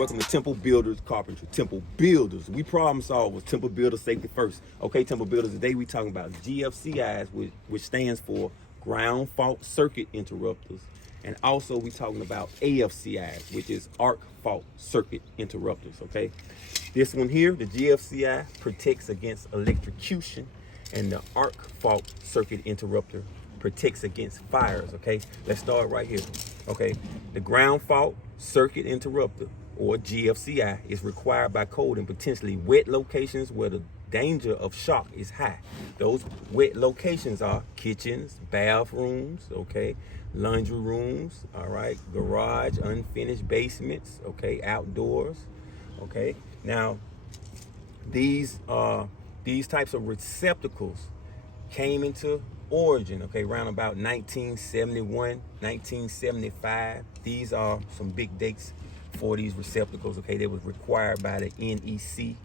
Welcome to Temple Builders Carpentry. Temple Builders. We problem solvers. Temple Builders safety first. Okay, Temple Builders. Today we talking about GFCIs, which stands for ground fault circuit interrupters, and also we talking about AFCIs, which is arc fault circuit interrupters. Okay, this one here, the GFCI, protects against electrocution, and the arc fault circuit interrupter protects against fires. Okay, let's start right here. Okay, the ground fault circuit interrupter, or GFCI, is required by code in potentially wet locations where the danger of shock is high. Those wet locations are kitchens, bathrooms, okay, laundry rooms, all right, garage, unfinished basements, okay, outdoors. Okay, now these types of receptacles came into origin, okay, around about 1971, 1975. These are some big dates for these receptacles. Okay, they was required by the NEC,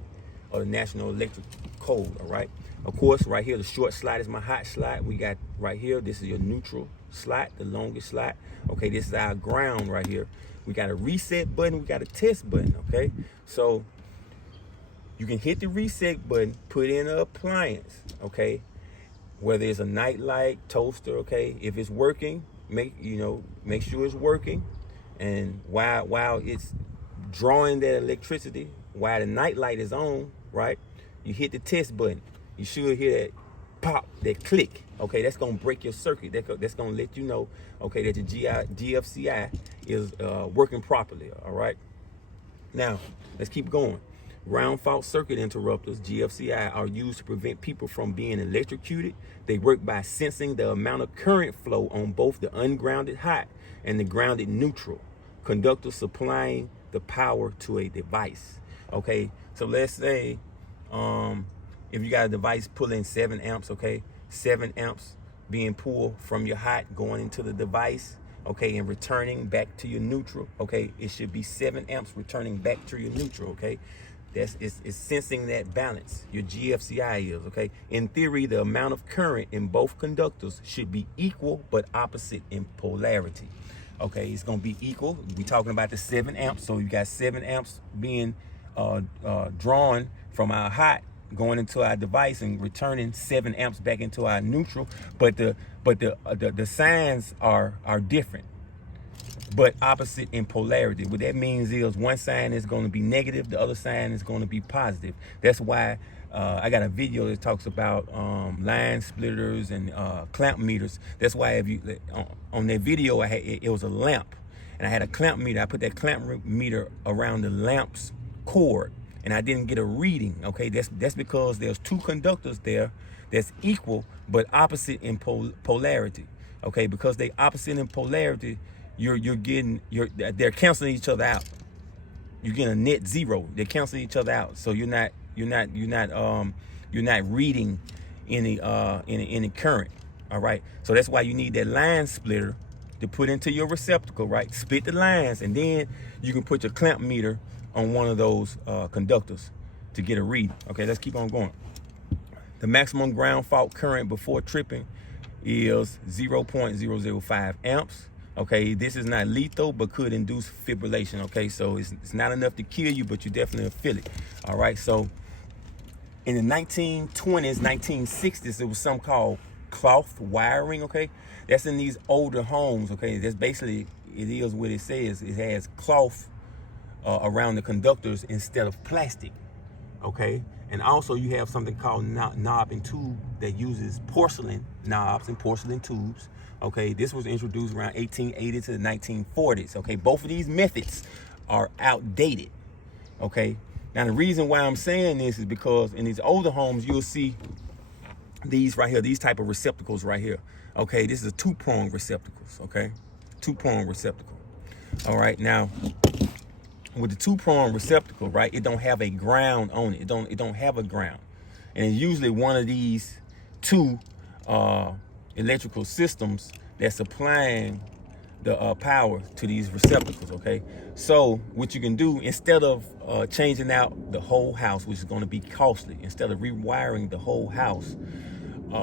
or the National Electric Code. All right, of course, right here the short slot is my hot slot. We got right here, this is your neutral slot, the longest slot. Okay, this is our ground right here. We got a reset button, we got a test button. Okay, so you can hit the reset button, put in an appliance, okay, whether it's a night light, toaster. Okay, if it's working, make sure it's working. And while it's drawing that electricity, while the night light is on, right, you hit the test button. You should hear that pop, that click. Okay, that's gonna break your circuit. That's gonna let you know, okay, that the GFCI is working properly. All right, now let's keep going. Ground fault circuit interrupters, GFCI, are used to prevent people from being electrocuted. They work by sensing the amount of current flow on both the ungrounded hot and the grounded neutral conductor, supplying the power to a device. Okay, so let's say if you got a device pulling 7 amps, okay, 7 amps being pulled from your hot going into the device, okay, and returning back to your neutral. Okay, it should be 7 amps returning back to your neutral. Okay, it's sensing that balance. Your GFCI is, okay. In theory, the amount of current in both conductors should be equal but opposite in polarity. Okay, it's gonna be equal. We're talking about the 7 amps, so you got 7 amps being drawn from our hot going into our device and returning 7 amps back into our neutral. But the signs are different, but opposite in polarity. What that means is one sign is going to be negative, the other sign is going to be positive. That's why I got a video that talks about line splitters and clamp meters. That's why if you on that video, it was a lamp, and I had a clamp meter. I put that clamp meter around the lamp's cord, and I didn't get a reading. Okay, that's because there's 2 conductors there that's equal but opposite in polarity. Okay, because they opposite in polarity, they're canceling each other out. You're getting a net zero. They're canceling each other out, so you're not reading any current. All right, so that's why you need that line splitter to put into your receptacle, right? Split the lines, and then you can put your clamp meter on one of those conductors to get a read. Okay, let's keep on going. The maximum ground fault current before tripping is 0.005 amps. Okay, this is not lethal, but could induce fibrillation. Okay, so it's not enough to kill you, but you definitely feel it. All right, so in the 1920s, 1960s, there was something called cloth wiring. Okay, that's in these older homes. Okay, that's basically, it is what it says. It has cloth around the conductors instead of plastic. Okay, and also you have something called knob and tube that uses porcelain knobs and porcelain tubes. Okay, this was introduced around 1880 to the 1940s. Okay, both of these methods are outdated. Okay, now the reason why I'm saying this is because in these older homes, you'll see these right here, these type of receptacles right here. Okay, this is a 2-prong receptacles. Okay, 2-prong receptacle. All right, now with the 2-prong receptacle, right, it don't have a ground on it. It don't have a ground, and it's usually one of these 2 electrical systems that's supplying the power to these receptacles. Okay, so what you can do, instead of changing out the whole house, which is going to be costly, instead of rewiring the whole house,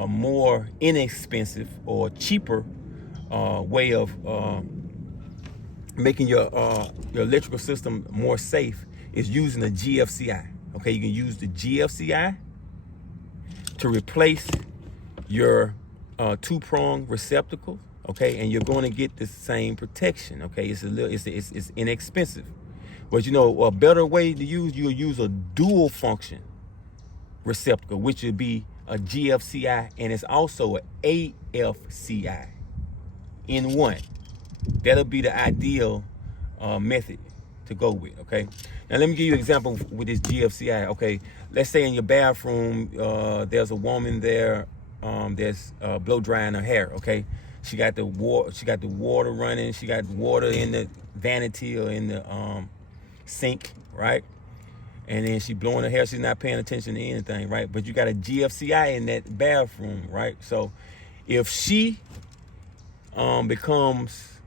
more inexpensive or cheaper way of making your electrical system more safe is using a GFCI. Okay, you can use the GFCI to replace your two-prong receptacle. Okay, and you're going to get the same protection. Okay, it's inexpensive, but you know a better way to use, you'll use a dual function receptacle, which would be a GFCI, and it's also an AFCI in one. That'll be the ideal method to go with. Okay, now let me give you an example with this GFCI. Okay, let's say in your bathroom there's a woman there that's blow drying her hair. Okay, she got the water running, she got water in the vanity or in the sink, right? And then she blowing her hair, she's not paying attention to anything, right? But you got a GFCI in that bathroom, right? So if she becomes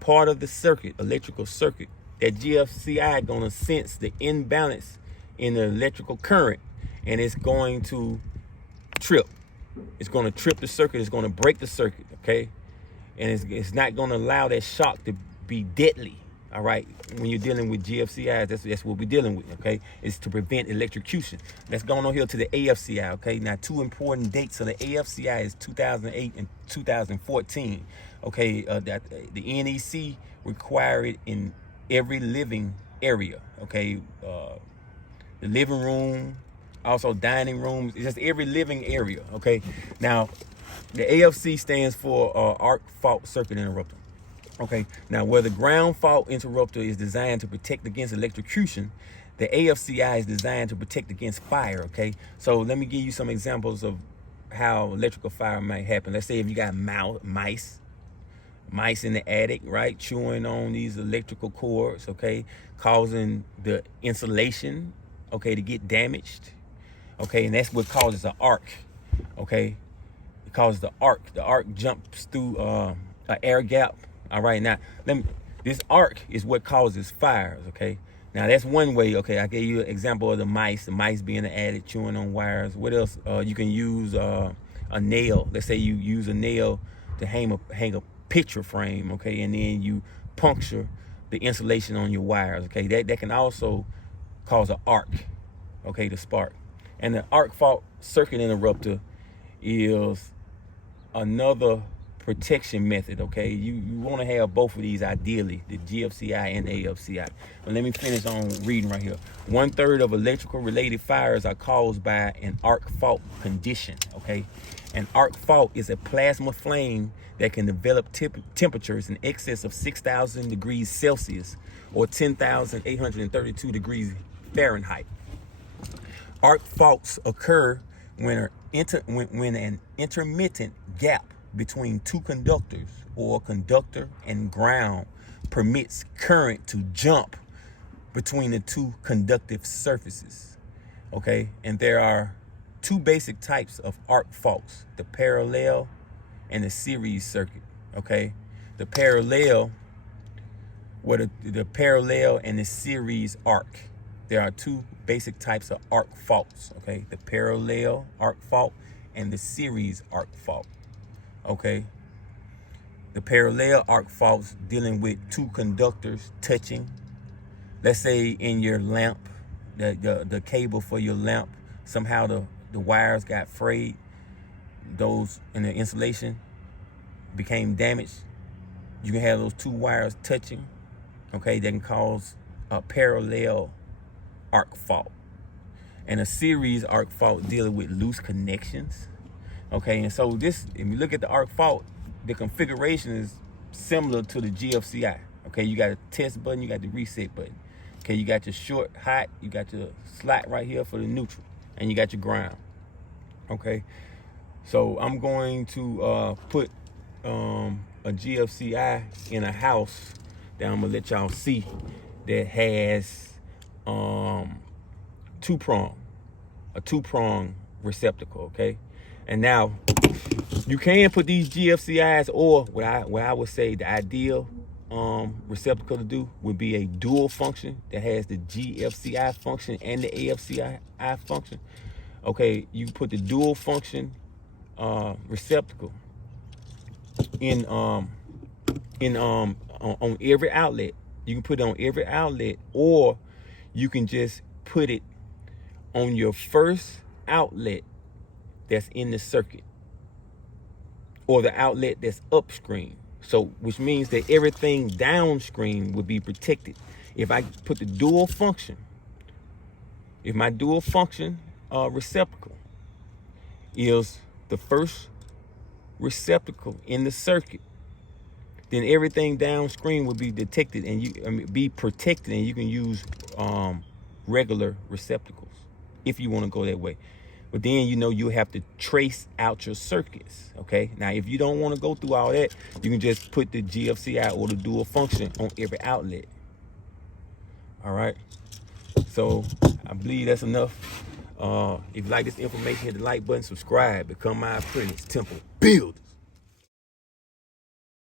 part of the circuit, electrical circuit, that GFCI gonna sense the imbalance in the electrical current, and it's going to trip. It's gonna trip the circuit, it's gonna break the circuit, okay? And it's not gonna allow that shock to be deadly. All right, when you're dealing with GFCIs, that's what we're dealing with, okay? It's to prevent electrocution. Let's go on here to the AFCI, okay? Now, two important dates of the AFCI is 2008 and 2014, okay? That the NEC require it in every living area, okay? The living room, also dining rooms, it's just every living area, okay? Now, the AFC stands for arc fault circuit interrupter. Okay, now where the ground fault interrupter is designed to protect against electrocution, the AFCI is designed to protect against fire, okay? So let me give you some examples of how electrical fire might happen. Let's say if you got mice in the attic, right, chewing on these electrical cords, okay, causing the insulation, okay, to get damaged, okay, and that's what causes an arc, okay? It causes the arc. The arc jumps through an air gap. All right, now this arc is what causes fires, okay? Now that's one way, okay? I gave you an example of the mice being in the attic chewing on wires. What else? You can use a nail. Let's say you use a nail to hang a picture frame, okay? And then you puncture the insulation on your wires, okay? That can also cause an arc, okay, to spark. And the arc fault circuit interrupter is another protection method, okay? You want to have both of these ideally, the GFCI and AFCI. But let me finish on reading right here. 1/3 of electrical related fires are caused by an arc fault condition, okay? An arc fault is a plasma flame that can develop temperatures in excess of 6,000 degrees Celsius or 10,832 degrees Fahrenheit. Arc faults occur when an intermittent gap between two conductors or conductor and ground permits current to jump between the two conductive surfaces, okay? And there are two basic types of arc faults, the parallel and the series circuit, okay? The parallel and the series arc. There are two basic types of arc faults, okay? The parallel arc fault and the series arc fault. Okay, the parallel arc faults dealing with two conductors touching. Let's say in your lamp, the cable for your lamp, somehow the wires got frayed. Those in the insulation became damaged. You can have those two wires touching. Okay, that can cause a parallel arc fault. And a series arc fault dealing with loose connections. Okay, and so this, if you look at the arc fault, the configuration is similar to the GFCI. Okay, you got a test button, you got the reset button. Okay, you got your short, hot, you got your slot right here for the neutral, and you got your ground. Okay, so I'm going to put a GFCI in a house that I'm gonna let y'all see that has a two-prong receptacle, okay? And now you can put these GFCIs, or what I would say the ideal receptacle to do would be a dual function that has the GFCI function and the AFCI function. Okay, you put the dual function receptacle in on every outlet. You can put it on every outlet, or you can just put it on your first outlet that's in the circuit, or the outlet that's upstream. So, which means that everything downstream would be protected. If I put the dual function, if my dual function receptacle is the first receptacle in the circuit, then everything downstream would be detected and be protected, and you can use regular receptacles if you want to go that way. But then, you have to trace out your circuits, okay? Now, if you don't want to go through all that, you can just put the GFCI or the dual function on every outlet. All right? So, I believe that's enough. If you like this information, hit the like button, subscribe, become my apprentice, Temple Builders.